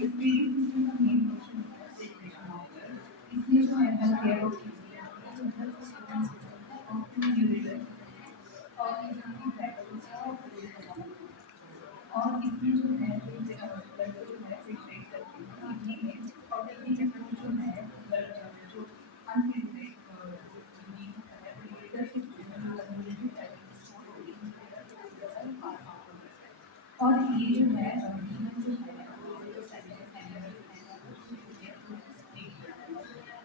System का main function होता है सेपरेशन ऑफ ब्लड। इसमें जो है ब्लड केयर ऑफ जो ब्लड को स्टूडेंट्स और टू यूरिनरी और इसमें बैटल्स और और इसमें जो है ब्लड को जो है फिल्ट्रेट करके किडनी में और किडनी के थ्रू जो है ब्लड जो अनफिल्ट्रेट यूरिन होता है वो यूरेटर के थ्रू जो कम्युनिटी डायबिटीज स्टोर होगी और ये जो है रीजन जो है वो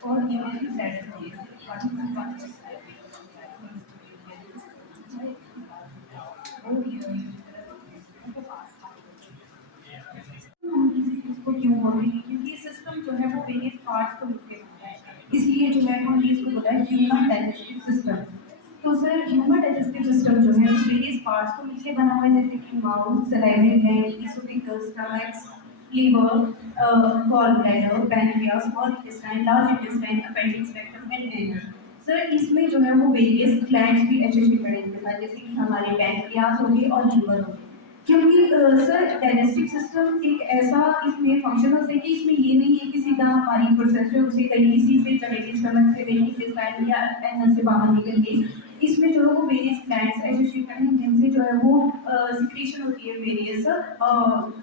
और ये मेरी ब्लैडर है इसको क्यों बोल रही है क्योंकि सिस्टम जो है वो वेरियस पार्ट्स को मिलकर बनता है, इसलिए जो है हमने इसको बोला है ह्यूमन डाइजेस्टिव सिस्टम। तो सर ह्यूमन डाइजेस्टिव सिस्टम जो है वेरियस पार्ट्स को मिलकर बना हुआ है, जैसे कि mouth, salivary gland, oesophagus, stomach, liver, gall bladder, pancreas, small intestine, large intestine, appendix, rectum and anus. Sir इसमें जो है वो वेरियस ग्लैंड्स भी एसोसिएटेड हैं इनके साथ, जैसे कि हमारे पैनक्रियास हो गए और लीवर हो गए। क्योंकि सर डाइजेस्टिव सिस्टम एक ऐसा इसमें फंक्शन होता है कि इसमें ये नहीं है कि सीधा हमारी प्रोसेस जो उसे कहीं इसी से चलेगी, स्टमक से गई, इंटेस्टाइन या एनस से बाहर निकल गई। इसमें जो है वो वेरियस ग्लैंड्स एसोसिएटेड हैं जिनसे जो है वो सिक्रीशन होती है वेरियस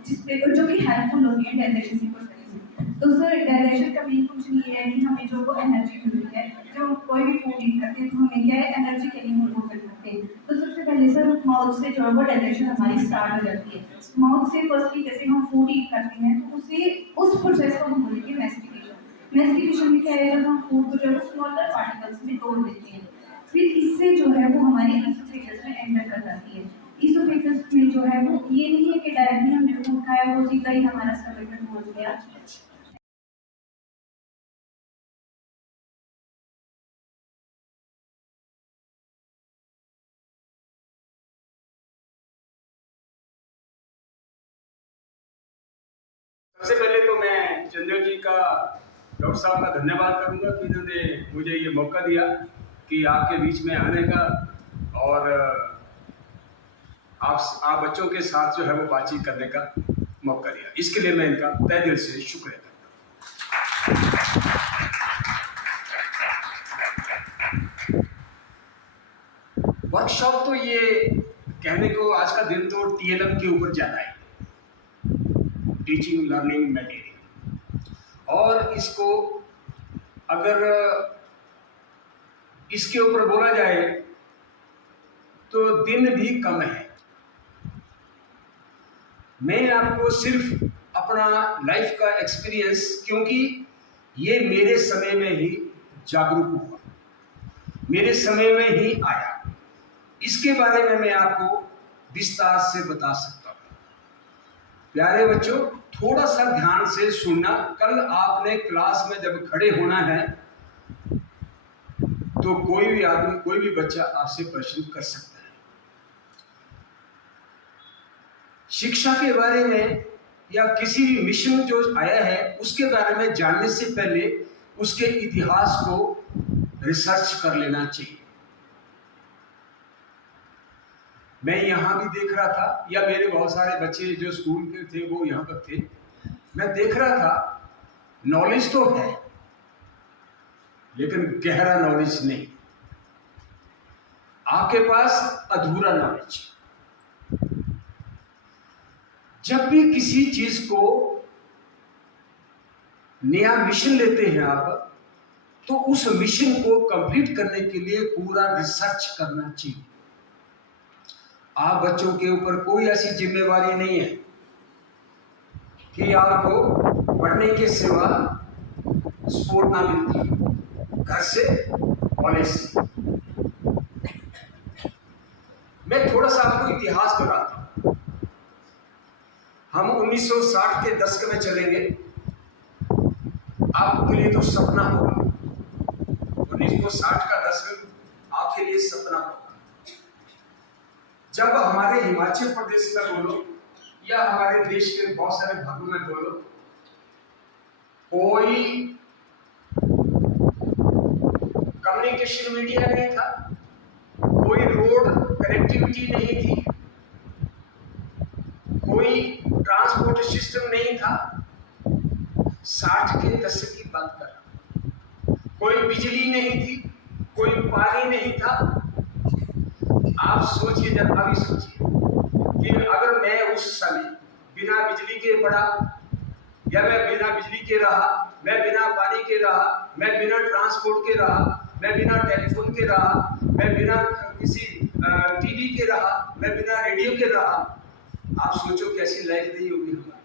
जिससे जो कि हेल्पफुल होती है डाइजेशन की प्रोसेस में। तो सर डाइजेशन का मेन फंक्शन ये है कि हमें जो वो एनर्जी मिलती है, जो कोई भी फूड ईट करते हैं तो हमें क्या है एनर्जी के लिए हम वो कर सकते हैं। तो सबसे पहले सर माउथ से जो है वो डाइजेशन हमारी स्टार्ट हो जाती है। माउथ से फर्स्टली जैसे हम फूड ईट करते हैं तो उसे उस प्रोसेस को हम बोलेंगे मैस्टिकेशन। मैस्टिकेशन में क्या है, हम फूड को जो है स्मॉलर पार्टिकल्स में तोड़ देते हैं, फिर इससे जो है वो हमारे इसोफेगस में एंटर कर जाती है। इसोफेगस में जो है वो ये नहीं है कि डायरेक्टली हमने फूड खाया वो सीधा ही हमारा स्टमक में पहुंच गया। सबसे पहले तो मैं चंदेल जी का, डॉक्टर साहब का धन्यवाद करूंगा कि इन्होंने मुझे ये मौका दिया कि आपके बीच में आने का और आप बच्चों के साथ जो है वो बातचीत करने का मौका दिया। इसके लिए मैं इनका तहे दिल से शुक्रिया करता हूँ। वर्कशॉप तो ये कहने को आज का दिन तो TLM के ऊपर जाना है, टीचिंग लर्निंग मटेरियल, और इसको अगर इसके ऊपर बोला जाए तो दिन भी कम है। मैं आपको सिर्फ अपना लाइफ का एक्सपीरियंस, क्योंकि ये मेरे समय में ही जागरूक हुआ, मेरे समय में ही आया, इसके बारे में मैं आपको विस्तार से बता सकता हूँ। प्यारे बच्चों, थोड़ा सा ध्यान से सुनना। कल आपने क्लास में जब खड़े होना है तो कोई भी आदमी, कोई भी बच्चा आपसे प्रश्न कर सकता है। शिक्षा के बारे में या किसी भी मिशन जो आया है उसके बारे में जानने से पहले उसके इतिहास को रिसर्च कर लेना चाहिए। मैं यहाँ भी देख रहा था, या मेरे बहुत सारे बच्चे जो स्कूल के थे वो यहाँ पर थे, मैं देख रहा था नॉलेज तो है लेकिन गहरा नॉलेज नहीं, आपके पास अधूरा नॉलेज। जब भी किसी चीज को नया मिशन लेते हैं आप, तो उस मिशन को कंप्लीट करने के लिए पूरा रिसर्च करना चाहिए। आप बच्चों के ऊपर कोई ऐसी जिम्मेवारी नहीं है कि आपको पढ़ने के सिवा सपोर्ट ना मिलती है घर से, कॉलेज से। मैं थोड़ा सा आपको इतिहास बताता हूं। हम 1960 के दशक में चलेंगे, आपके लिए तो सपना होगा। 1960 का दशक आपके लिए सपना होगा। जब हमारे हिमाचल प्रदेश में बोलो या हमारे देश के बहुत सारे भागों में बोलो, कोई कम्युनिकेशन मीडिया नहीं था, कोई रोड कनेक्टिविटी नहीं थी, कोई ट्रांसपोर्ट सिस्टम नहीं था, 60 के दशक की बात कर रहा हूं। कोई बिजली नहीं थी, कोई पानी नहीं था। आप सोचिए, जब अभी सोचिए कि अगर मैं उस समय बिना बिजली के पड़ा, या मैं बिना बिजली के रहा, मैं बिना पानी के रहा, मैं बिना ट्रांसपोर्ट के रहा, मैं बिना टेलीफोन के रहा, मैं बिना किसी टीवी के रहा, मैं बिना रेडियो के रहा, आप सोचो कैसी लाइफ नहीं होगी हमारी।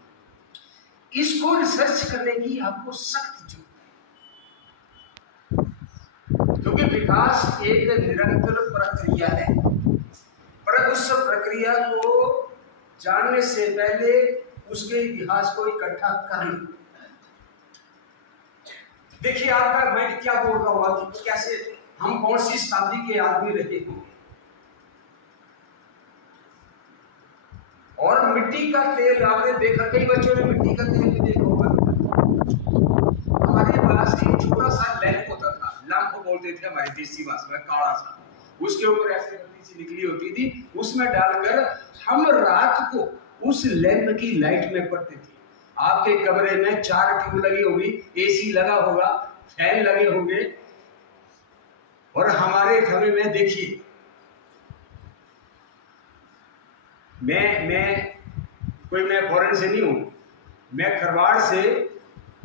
इसको रिसर्च करने की आपको सख्त जरूरत है, क्योंकि विकास एक निरंतर प्रक्रिया है। पर उस प्रक्रिया को जानने से पहले उसके इतिहास को इकट्ठा कर लो। देखिए आपका माइंड क्या बोल रहा होगा कि कैसे हम कौन सी शताब्दी के आदमी रहे होंगे। और मिट्टी का तेल आपने देखा, कई बच्चों ने मिट्टी का तेल भी देखा होगा। हमारे पास एक छोटा सा लैंप होता था, लैंप बोलते थे हमारी देसी भाषा में, काला सा, उसके ऊपर ऐसे बत्ती सी निकली होती थी, उसमें डालकर हम रात को उस लैंप की लाइट में पढ़ते थे। आपके कमरे में 4 ट्यूब लगी होगी, एसी लगा होगा, फैन लगे होंगे, और हमारे समय में देखिए, मैं फॉरेन से नहीं हूं, मैं खरवाड़ से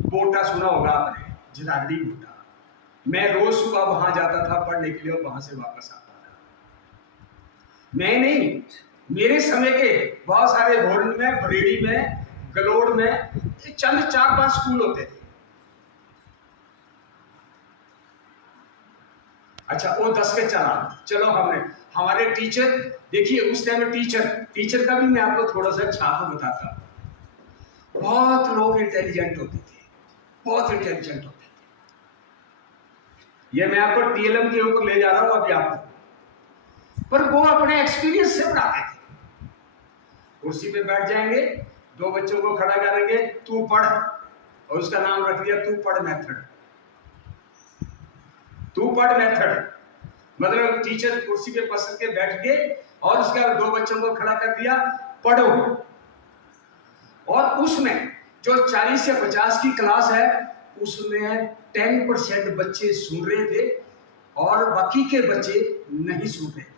बोटा सुना होगा आपने, जगाधरी बोटा। मैं रोज सुबह वहां जाता था पढ़ने के लिए और वहां से वापस आता था। मैं नहीं, मेरे समय के बहुत सारे भोरन में, बरेली में, गलोड़ में चंद 4-5 स्कूल होते थे। अच्छा, वो 10 के चला, चलो हमारे टीचर, देखिए उस टाइम टीचर का भी मैं आपको थोड़ा सा छाप बताता हूं। बहुत लोग इंटेलिजेंट होते थे, बहुत इंटेलिजेंट होते थे। ये मैं आपको टीएलएम के ऊपर ले जा रहा हूं अभी आपको, पर वो अपने एक्सपीरियंस से पढ़ाते थे। कुर्सी पे बैठ जाएंगे, 2 बच्चों को खड़ा करेंगे, तू पढ़, और उसका नाम रख दिया तू पढ़ मेथड। तू पढ़ मेथड मतलब टीचर कुर्सी पे पसंद के बैठ गए और उसके बाद 2 बच्चों को खड़ा कर दिया, पढ़ो। और उसमें जो 40 या 50 की क्लास है, उसमें 10% बच्चे सुन रहे थे और बाकी के बच्चे नहीं सुन रहे थे।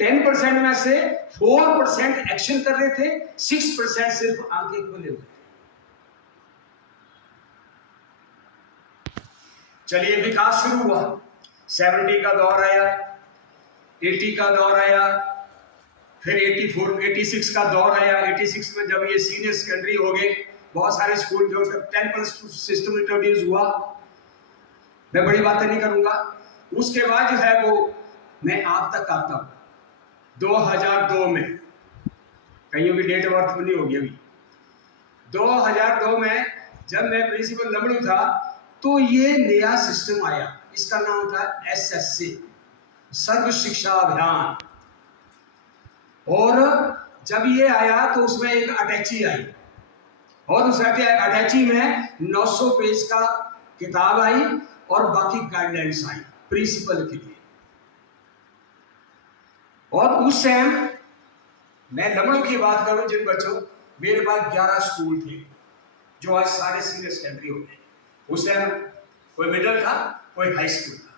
10% में से 4% एक्शन कर रहे थे, 6% सिर्फ आंखें खोले हुए थे। चलिए, विकास शुरू हुआ, 70 का दौर आया, 80 का दौर आया, फिर 84, 86 का दौर आया। 86 में जब ये सीनियर सेकेंडरी हो गए, बहुत सारे स्कूल जो 10+ सिस्टम इंट्रोड्यूस हुआ, मैं बड़ी बातें नहीं करूंगा। उसके बाद जो है वो मैं आप तक आता हूं 2002 में, कईयों की डेट ऑफ बर्थ नहीं होगी अभी। 2002 में जब मैं प्रिंसिपल लमड़ू था, तो ये नया सिस्टम आया, इसका नाम था SSC, सर्व शिक्षा अभियान। और जब ये आया तो उसमें एक अटैची आई, और उस अटैची में 900 पेज का किताब आई और बाकी गाइडलाइंस आई प्रिंसिपल के लिए। और उस टाइम मैं लमड़ू की बात करूं, जिन बच्चों, मेरे पास 11 स्कूल थे जो आज सारे सीनियर सेकेंडरी हो गए। उस टाइम कोई मिडिल था, कोई हाई स्कूल था।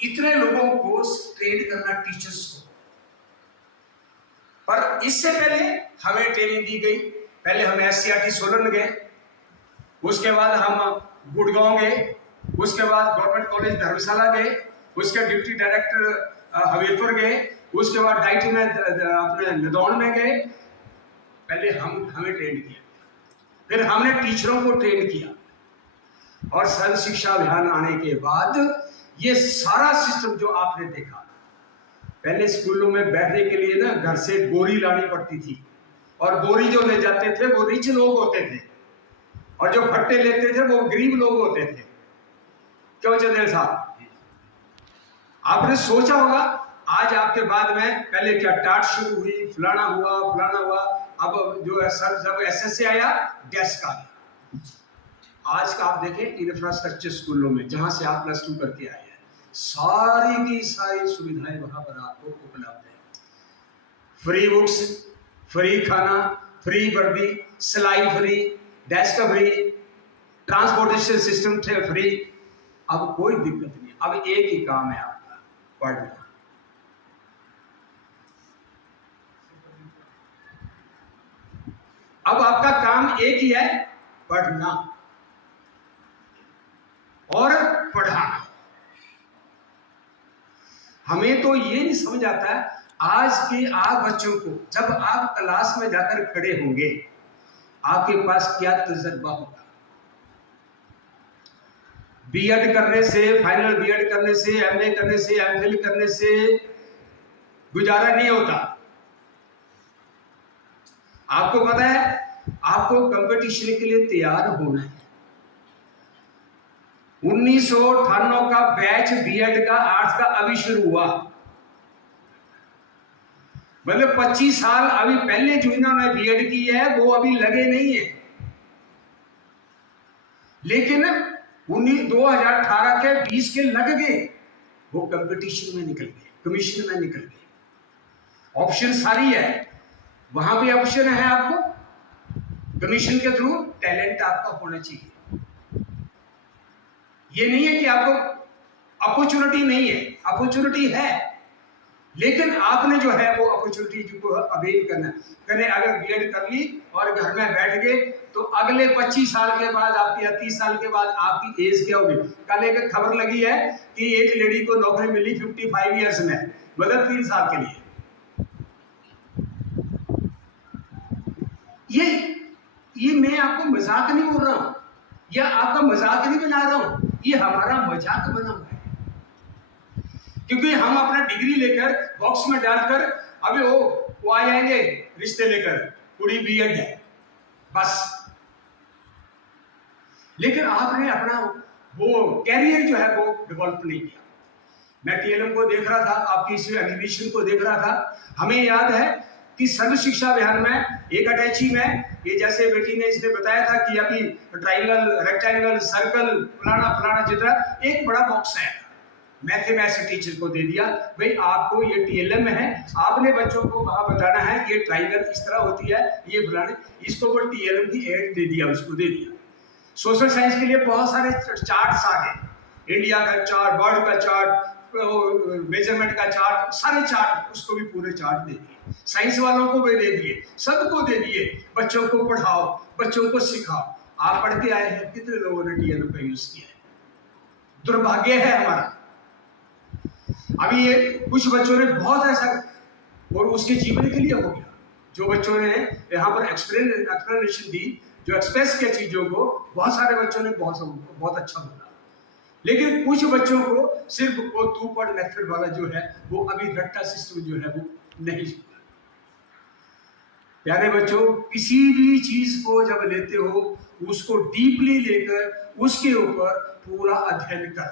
इतने लोगों को ट्रेन करना, टीचर्स को। पर इससे पहले हमें ट्रेनिंग दी गई। पहले हम SCRT सोलन गए, उसके बाद हम गुड़गांव गए, उसके बाद गवर्नमेंट कॉलेज धर्मशाला गए, उसके डिप्टी डायरेक्टर हमीरपुर गए, उसके बाद डाइट में अपने नदौन में गए। पहले हमें ट्रेन किया, फिर हमने टीचरों को ट्रेन किया, और सर्व शिक्षा अभियान आने के बाद ये सारा सिस्टम जो आपने देखा। पहले स्कूलों में बैठने के लिए ना घर से बोरी लानी पड़ती थी, और बोरी जो ले जाते थे वो रिच लोग होते थे, और जो फट्टे लेते थे वो गरीब लोग होते थे। क्यों चंदेल साहब, आपने सोचा होगा आज आपके बाद में पहले क्या टाट शुरू हुई, फलाना हुआ, अब जो है सब SSC आया, डेस्क आ गया। आज का आप देखें इंफ्रास्ट्रक्चर स्कूलों में, जहां से आप +2 करके आए हैं, सारी की सारी सुविधाएं वहां पर आपको उपलब्ध है। फ्री बुक्स, फ्री खाना, फ्री वर्दी, सिलाई free, desk free, transportation system free. अब कोई दिक्कत नहीं, अब एक ही काम है आपका, पढ़ना। अब आपका काम एक ही है, पढ़ना और पढ़ाना। हमें तो ये नहीं समझ आता है, आज के आप बच्चों को जब आप क्लास में जाकर खड़े होंगे, आपके पास क्या तजुर्बा होगा। बीएड करने से, फाइनल बीएड करने से, एमए करने से, एमफिल करने से गुजारा नहीं होता। आपको पता है, आपको कंपटीशन के लिए तैयार होना है। 1998 का बैच बीएड का आर्ट्स का अभी शुरू हुआ, मतलब 25 साल अभी पहले जो इन्होंने बीएड की है वो अभी लगे नहीं है। लेकिन 2018 के 20 के लग गए, वो कंपटीशन में निकल गए, कमीशन में निकल गए। ऑप्शन सारी है, वहां भी ऑप्शन है आपको, कमीशन के थ्रू टैलेंट आपका होना चाहिए। ये नहीं है कि आपको अपॉर्चुनिटी नहीं है, अपॉर्चुनिटी है, लेकिन आपने जो है वो अपॉर्चुनिटी को अवेल करना करें। अगर बीएड कर ली और घर में बैठ गए तो अगले 25 साल के बाद आपकी या 30 साल के बाद आपकी एज क्या होगी। कल एक खबर लगी है कि एक लेडी को नौकरी मिली 55 ईयर्स में, मतलब 3 साल के लिए। ये मैं आपको मजाक नहीं बोल रहा हूं, या आपका मजाक नहीं बना रहा हूं, ये हमारा मजाक बना हुआ है। क्योंकि हम अपना डिग्री लेकर बॉक्स में डालकर अभी वो आ जाएंगे रिश्ते लेकर, पूरी बीएड है बस। लेकिन आपने अपना वो कैरियर जो है वो डेवलप नहीं किया। मैं टीएलएम को देख रहा था, आपकी इस एग्जीबिशन को देख रहा था। हमें याद है कि सर्व शिक्षा अभियान में एक अटैची में, ये जैसे बेटी ने इसने बताया था कि अभी ट्राइंगल, रेक्टेंगल, सर्कल, फलाना फलाना जितना एक बड़ा बॉक्स है, मैथमेटिक्स टीचर को दे दिया, भाई आपको ये टीएलएम में है, आपने बच्चों को वहां बताना है ये ट्राइंगल इस तरह होती है, ये फलाने, इसको वो टीएलएम की एड दे दिया, उसको दे दिया। सोशल साइंस के लिए बहुत सारे चार्ट्स आ गए, इंडिया का चार्ट, वर्ल्ड का चार्ट, मेजरमेंट का चार्ट, सारे चार्ट, उसको भी पूरे चार्ट दे दिए। साइंस वालों को भी दे दिए, सबको दे दिए। बच्चों को पढ़ाओ, बच्चों को सिखाओ। आप पढ़ के आए हैं, कितने लोगों ने टीएलएम का यूज किया है। दुर्भाग्य है हमारा। अभी ये कुछ बच्चों ने बहुत ऐसा, और उसके जीवन के लिए हो गया, जो बच्चों ने यहाँ पर एक्सप्लेनेशन दी, जो एक्सप्रेस किया चीजों को, बहुत सारे बच्चों ने बहुत अच्छा बोला। लेकिन कुछ बच्चों को सिर्फ वो तू पढ़ मेथड वाला जो है, वो अभी रट्टा सिस्टम जो है वो नहीं सीखा। प्यारे बच्चों, किसी भी चीज को जब लेते हो, उसको डीपली लेकर उसके ऊपर पूरा अध्ययन कर।